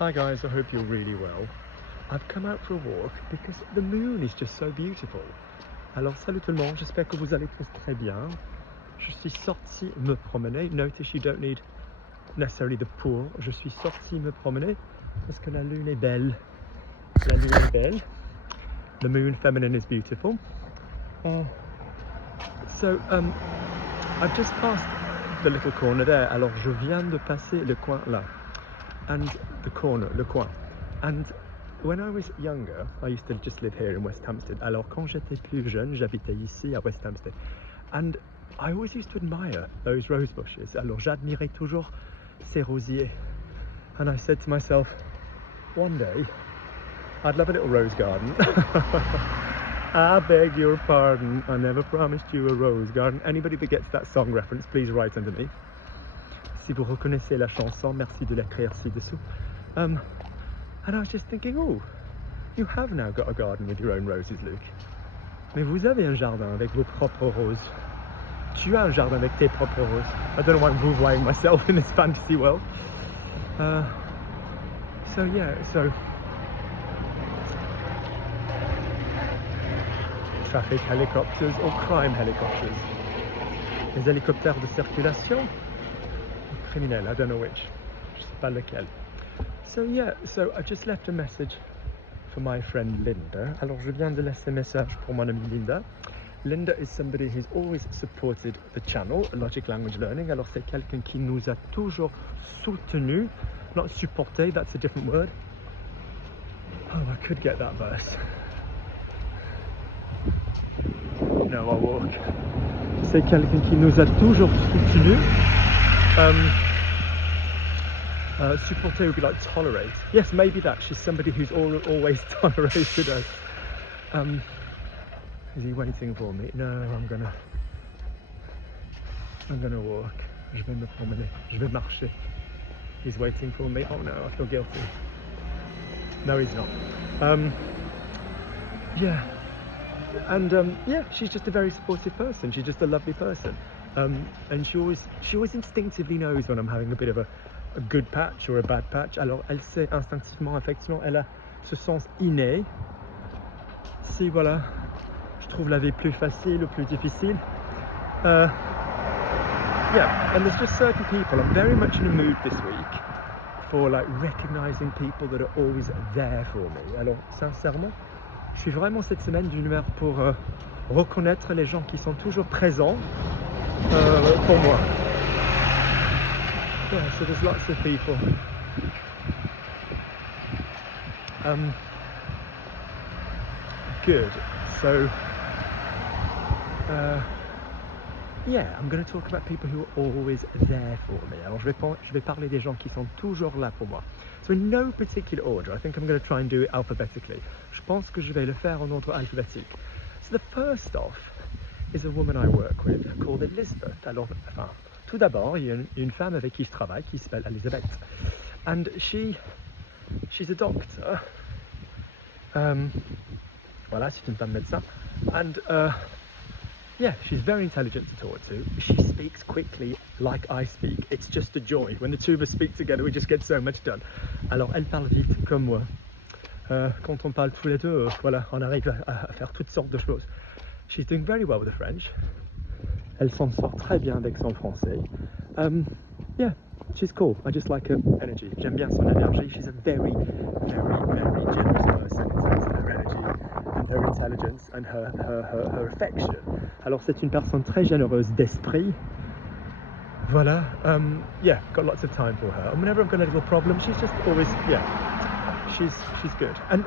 Hi guys, I hope you're really well. I've come out for a walk because the moon is just so beautiful. Alors salut tout le monde, j'espère que vous allez tous très bien. Je suis sorti me promener. Notice you don't need necessarily the pour. Je suis sorti me promener parce que la lune est belle. La lune est belle. The moon feminine is beautiful. I've just passed the little corner there. Alors je viens de passer le coin là. And the corner, le coin. And when I was younger, I used to just live here in West Hampstead. Alors quand j'étais plus jeune, j'habitais ici à West Hampstead. And I always used to admire those rose bushes. Alors j'admirais toujours ces rosiers. And I said to myself, one day, I'd love a little rose garden. I beg your pardon, I never promised you a rose garden. Anybody that gets that song reference, please write underneath. Si vous reconnaissez la chanson, merci de l'écrire ci-dessous. And I was just thinking, oh, you have now got a garden with your own roses, Luke. Mais vous avez un jardin avec vos propres roses. Tu as un jardin avec tes propres roses. I don't know why I'm vouvoying myself in this fantasy world. Traffic helicopters or crime helicopters. Les hélicoptères de circulation. Criminel, I don't know which. Je sais pas lequel. So I just left a message for my friend Linda. Alors je viens de laisser un message pour mon amie Linda. Linda is somebody who's always supported the channel, Logic Language Learning. Alors c'est quelqu'un qui nous a toujours soutenu, not supporté, that's a different word. Oh, I could get that verse. No, I'll walk. C'est quelqu'un qui nous a toujours soutenu. Supporter would be like tolerate. Yes, maybe that. She's somebody who's always tolerated us. Is he waiting for me? No, I'm gonna walk. Je vais me promener. Je vais marcher. He's waiting for me. Oh no, I feel guilty. No, he's not. Yeah. And yeah, she's just a very supportive person. She's just a lovely person. And she always instinctively knows when I'm having a bit of a good patch or a bad patch. Alors elle sait instinctivement, effectivement, elle a ce sens inné. Si voilà, je trouve la vie plus facile ou plus difficile. Yeah, and there's just certain people. I'm very much in a mood this week for like recognizing people that are always there for me. Alors sincèrement, je suis vraiment cette semaine d'une humeur pour reconnaître les gens qui sont toujours présents pour moi. Yeah, so there's lots of people. Good. So, yeah, I'm going to talk about people who are always there for me. Alors, je vais parler des gens qui sont toujours là pour moi. So, in no particular order, I think I'm going to try and do it alphabetically. Je pense que je vais le faire en ordre alphabétique. So, the first off is a woman I work with called Elizabeth. Alors, enfin, tout d'abord, il y a une femme avec qui je travaille qui s'appelle Elizabeth. And she's a doctor. Voilà, c'est une femme médecin. And yeah, she's very intelligent to talk to. She speaks quickly like I speak. It's just a joy. When the two of us speak together, we just get so much done. Alors, elle parle vite comme moi. Quand on parle tous les deux, voilà, on arrive à faire toutes sortes de choses. She's doing very well with the French. Elle s'en sort très bien avec son français. Yeah, she's cool. I just like her energy. J'aime bien son énergie. She's a very, very, very generous person in terms of her energy and her intelligence and her affection. Alors c'est une personne très généreuse d'esprit. Voilà. Yeah, got lots of time for her. And whenever I've got a little problem, she's just always, yeah, she's good. And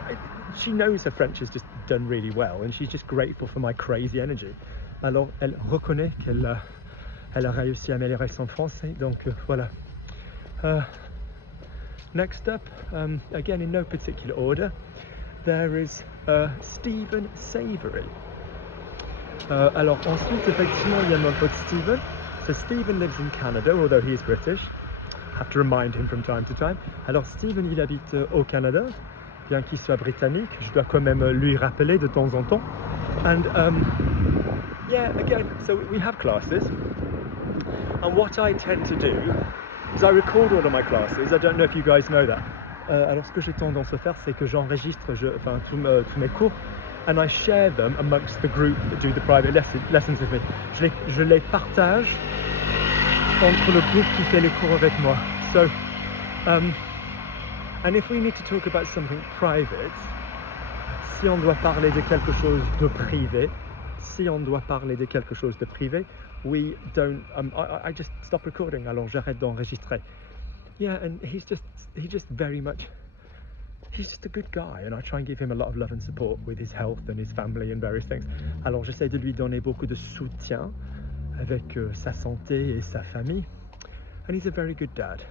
she knows her French is just done really well, and she's just grateful for my crazy energy. Alors, elle reconnaît qu'elle a réussi à améliorer son français, donc voilà. Next up, again in no particular order, there is Stephen Savory. Alors ensuite, effectivement, il y a mon pote Stephen. So Stephen lives in Canada, although he is British. Have to remind him from time to time. Alors Stephen, il habite au Canada, bien qu'il soit britannique. Je dois quand même lui rappeler de temps en temps. And yeah, again, so we have classes, and what I tend to do is I record all of my classes. I don't know if you guys know that. alors ce que j'ai tendance à faire, c'est que j'enregistre tous mes cours and I share them amongst the group that do the private lessons with me. Je les partage entre le groupe qui fait les cours avec moi. So, and if we need to talk about something private, si on doit parler de quelque chose de privé, we don't, I just stop recording, alors j'arrête d'enregistrer. Yeah, and he's just very much, he's just a good guy, and I try and give him a lot of love and support with his health and his family and various things. Alors j'essaie de lui donner beaucoup de soutien avec sa santé et sa famille, and he's a very good dad.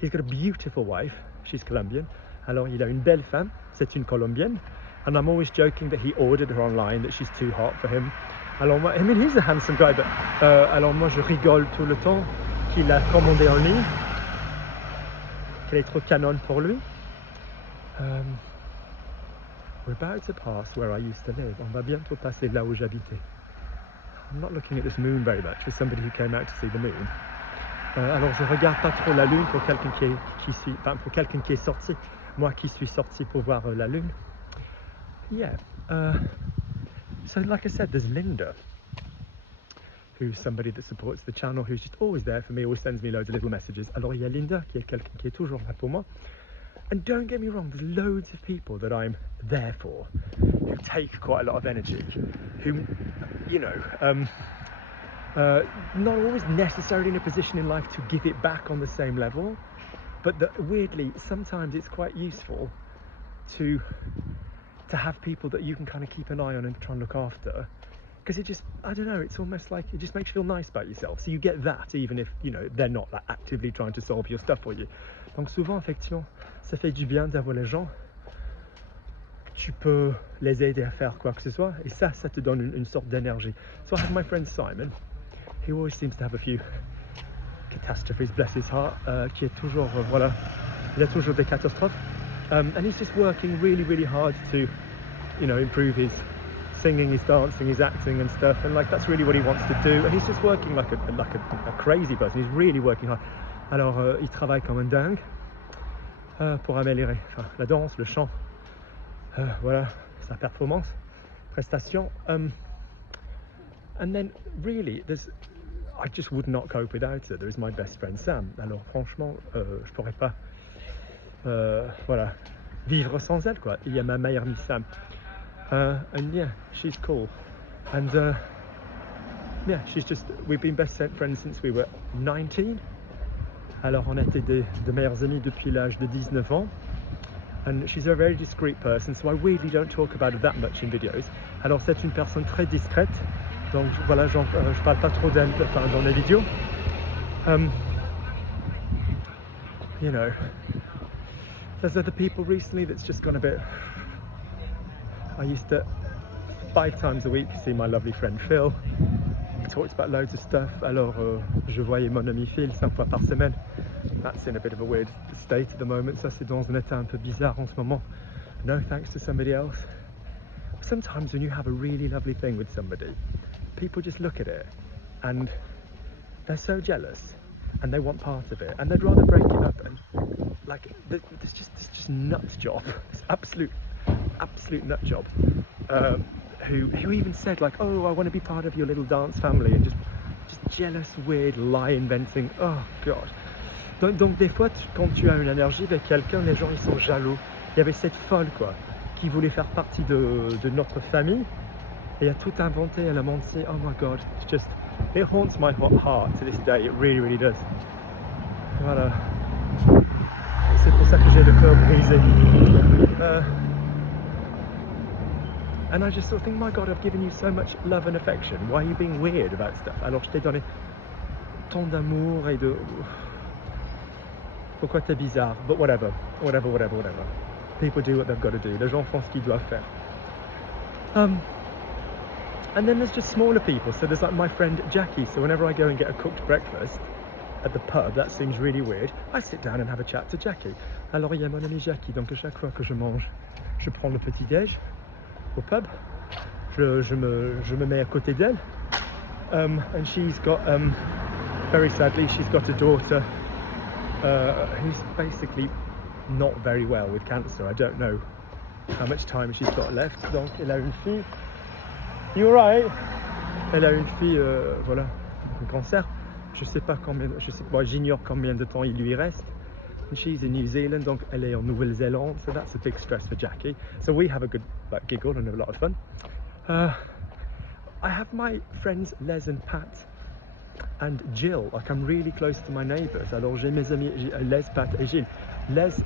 He's got a beautiful wife, she's Colombian. Alors il a une belle femme, c'est une Colombienne, and I'm always joking that he ordered her online, that she's too hot for him. Alors moi, I mean, he's a handsome guy, but alors moi je rigole tout le temps qu'il a commandé en ligne, qu'elle est trop canon pour lui. We're about to pass where I used to live. On va bientôt passer là où j'habitais. I'm not looking at this moon very much for somebody who came out to see the moon. Alors je regarde pas trop la lune pour quelqu'un pour quelqu'un qui est sorti. Moi qui suis sorti pour voir la lune. Yeah. So like I said, there's Linda, who's somebody that supports the channel, who's just always there for me, always sends me loads of little messages. Alors il y a Linda qui est quelqu'un qui est toujours là pour moi. And don't get me wrong, there's loads of people that I'm there for, who take quite a lot of energy, who, you know, not always necessarily in a position in life to give it back on the same level, but that weirdly, sometimes it's quite useful to have people that you can kind of keep an eye on and try and look after, because it just, I don't know, it's almost like it just makes you feel nice about yourself. So you get that even if, you know, they're not like actively trying to solve your stuff for you. Donc souvent, effectivement, ça fait du bien d'avoir les gens que tu peux les aider à faire quoi que ce soit, et ça te donne une sorte d'énergie. So I have my friend Simon, he always seems to have a few catastrophes, bless his heart, qui est toujours, voilà, il a toujours des catastrophes. And he's just working really, really hard to, you know, improve his singing, his dancing, his acting and stuff. And like, that's really what he wants to do. And he's just working like a crazy person. He's really working hard. Alors, il travaille comme un dingue pour améliorer la danse, le chant, voilà, sa performance, prestation. And then, really, I just would not cope without her. There is my best friend Sam. Alors, franchement, je pourrais pas. Voilà, vivre sans elle quoi. Il y a ma meilleure amie Sam, and yeah, she's cool, and yeah, we've been best friends since we were 19. Alors on a été de meilleurs amis depuis l'âge de 19 ans, and she's a very discreet person, so I really don't talk about her that much in videos. Alors c'est une personne très discrète, donc voilà, je parle pas trop d'elle dans les vidéos. You know, there's other people recently that's just gone a bit. I used to 5 times a week see my lovely friend Phil. We talked about loads of stuff. Alors je voyais mon ami Phil 5 fois par semaine. That's in a bit of a weird state at the moment. Ça c'est dans un état un peu bizarre en ce moment. No thanks to somebody else. Sometimes when you have a really lovely thing with somebody, people just look at it and they're so jealous and they want part of it and they'd rather break it up. And like there's just nut job, this absolute nut job, who even said like, oh, I want to be part of your little dance family, and just jealous, weird, lie inventing. Oh god. Donc des fois quand tu as une énergie avec quelqu'un, les gens ils sont jaloux. Il y avait cette folle quoi qui voulait faire partie de notre famille et a tout inventé, elle a menti. Oh my god, it haunts my heart to this day. It really, really does. Voilà. C'est pour ça que j'ai le cœur brisé. And I just sort of think, my god, I've given you so much love and affection. Why are you being weird about stuff? Alors je t'ai donné tant d'amour et de... Pourquoi t'es bizarre? But whatever. People do what they've got to do. Les gens font ce qu'ils doivent faire. And then there's just smaller people. So there's like my friend Jackie. So whenever I go and get a cooked breakfast at the pub, that seems really weird, I sit down and have a chat to Jackie. Alors il y a mon ami Jackie, donc à chaque fois que je mange, je prends le petit déj au pub, je me mets à côté d'elle, and she's got, very sadly, she's got a daughter who's basically not very well with cancer. I don't know how much time she's got left. Donc elle a une fille. You alright? Elle a une fille, voilà, un cancer. Je sais pas combien, j'ignore combien de temps il lui reste. And she's in New Zealand, donc elle est en Nouvelle-Zélande, so that's a big stress for Jackie. So we have a good giggle and a lot of fun. I have my friends Les and Pat and Jill. Like, I'm really close to my neighbours. Alors j'ai mes amis Les, Pat et Gilles. Les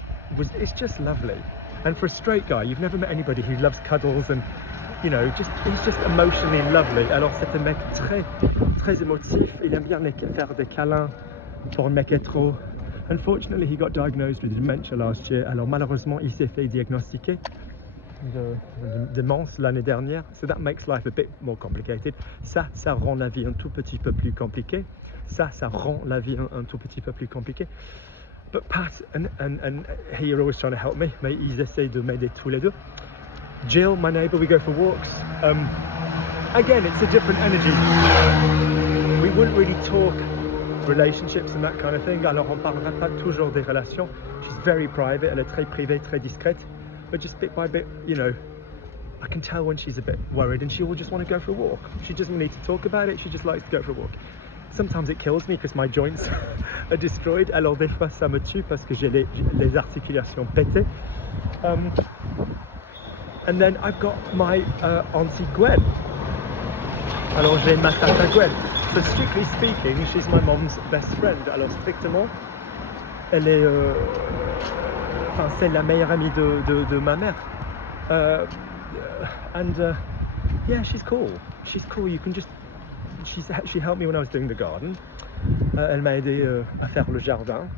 it's just lovely. And for a straight guy, you've never met anybody who loves cuddles and, you know, he's just emotionally lovely. Alors c'est un mec très émotif. Il aime bien faire des câlins pour un mec hétéro. Unfortunately, he got diagnosed with dementia last year. Alors malheureusement, il s'est fait diagnostiquer de démence l'année dernière. So that makes life a bit more complicated. Ça rend la vie un tout petit peu plus compliquée. Ça rend la vie un tout petit peu plus compliquée. But Pat and he are always trying to help me. Mais ils essayent de m'aider tous les deux. Jill, my neighbour, we go for walks. Again, it's a different energy. We wouldn't really talk relationships and that kind of thing. Alors on parlera pas toujours des relations. She's very private. Elle est très privée, très discrète. But just bit by bit, you know, I can tell when she's a bit worried and she will just want to go for a walk. She doesn't need to talk about it. She just likes to go for a walk. Sometimes it kills me because my joints are destroyed. Alors des fois ça me tue parce que j'ai les articulations pétées. And then I've got my auntie Gwen. Alors j'ai ma tata Gwen. So strictly speaking, she's my mom's best friend. Alors strictement, elle est, enfin c'est la meilleure amie de ma mère. Yeah, she's cool. She's cool. You can just, she helped me when I was doing the garden. Elle m'a aidé à faire le jardin.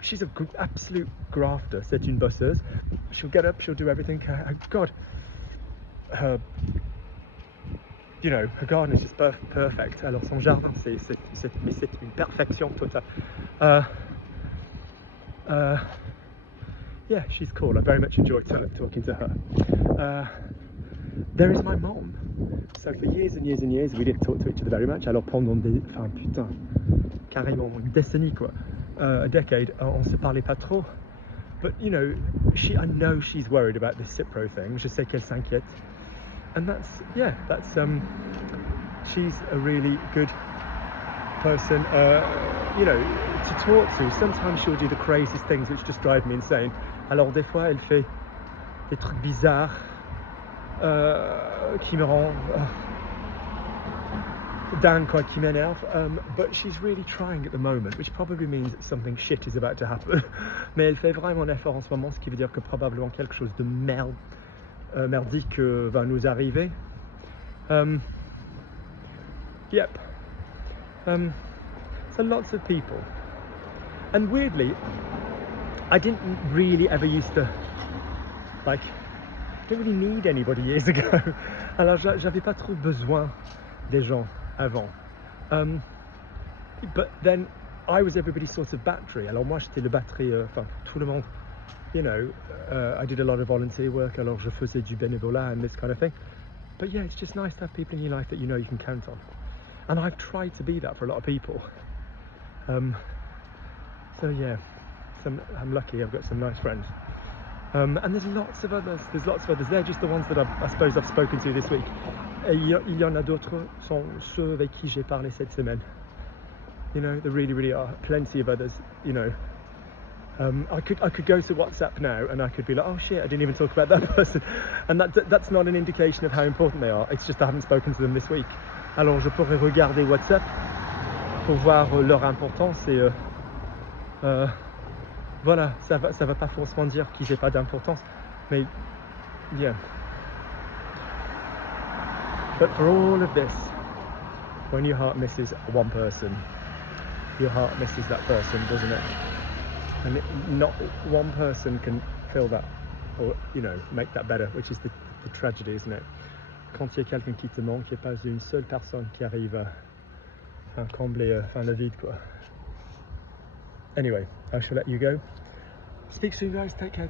She's an absolute grafter. C'est une bosseuse. She'll get up. She'll do everything. God, her. You know, her garden is just perfect. Alors son jardin, c'est une perfection totale. Yeah, she's cool. I very much enjoyed talking to her. There is my mom. So for years and years and years, we didn't talk to each other very much. Alors pendant enfin putain, carrément une décennie quoi, a decade, on se parlait pas trop. But you know, I know she's worried about this Cipro thing. Je sais qu'elle s'inquiète. And she's a really good person, you know, to talk to. Sometimes she'll do the craziest things which just drive me insane. Alors des fois, elle fait des trucs bizarres qui me rendent dingue, quoi, qui m'énerve. But she's really trying at the moment, which probably means that something shit is about to happen. Mais elle fait vraiment un effort en ce moment, ce qui veut dire que probablement quelque chose de merdique va nous arriver. Yep. So lots of people, and weirdly, I didn't really ever used to didn't really need anybody years ago. Alors j'avais pas trop besoin des gens avant. But then I was everybody's sort of battery. Alors moi j'étais le batterie, enfin tout le monde. You know, I did a lot of volunteer work, alors je faisais du bénévolat and this kind of thing. But yeah, it's just nice to have people in your life that you know you can count on. And I've tried to be that for a lot of people. So yeah, I'm lucky, I've got some nice friends. And there's lots of others, They're just the ones that I suppose I've spoken to this week. Et il y en a d'autres, sont ceux avec qui j'ai parlé cette semaine. You know, there really, really are plenty of others, you know. I could go to WhatsApp now and I could be like, oh shit, I didn't even talk about that person, and that's not an indication of how important they are. It's just I haven't spoken to them this week. Alors je pourrais regarder WhatsApp pour voir leur importance et voilà, ça va pas forcément dire qu'ils n'aient pas d'importance, mais yeah. But for all of this, when your heart misses one person, your heart misses that person, doesn't it? And not one person can fill that, or you know, make that better, which is the tragedy, isn't it? Quand il y a quelqu'un qui te manque, il n'y a pas une seule personne qui arrive à combler le vide, quoi. Anyway, I shall let you go. Speak soon, guys. Take care.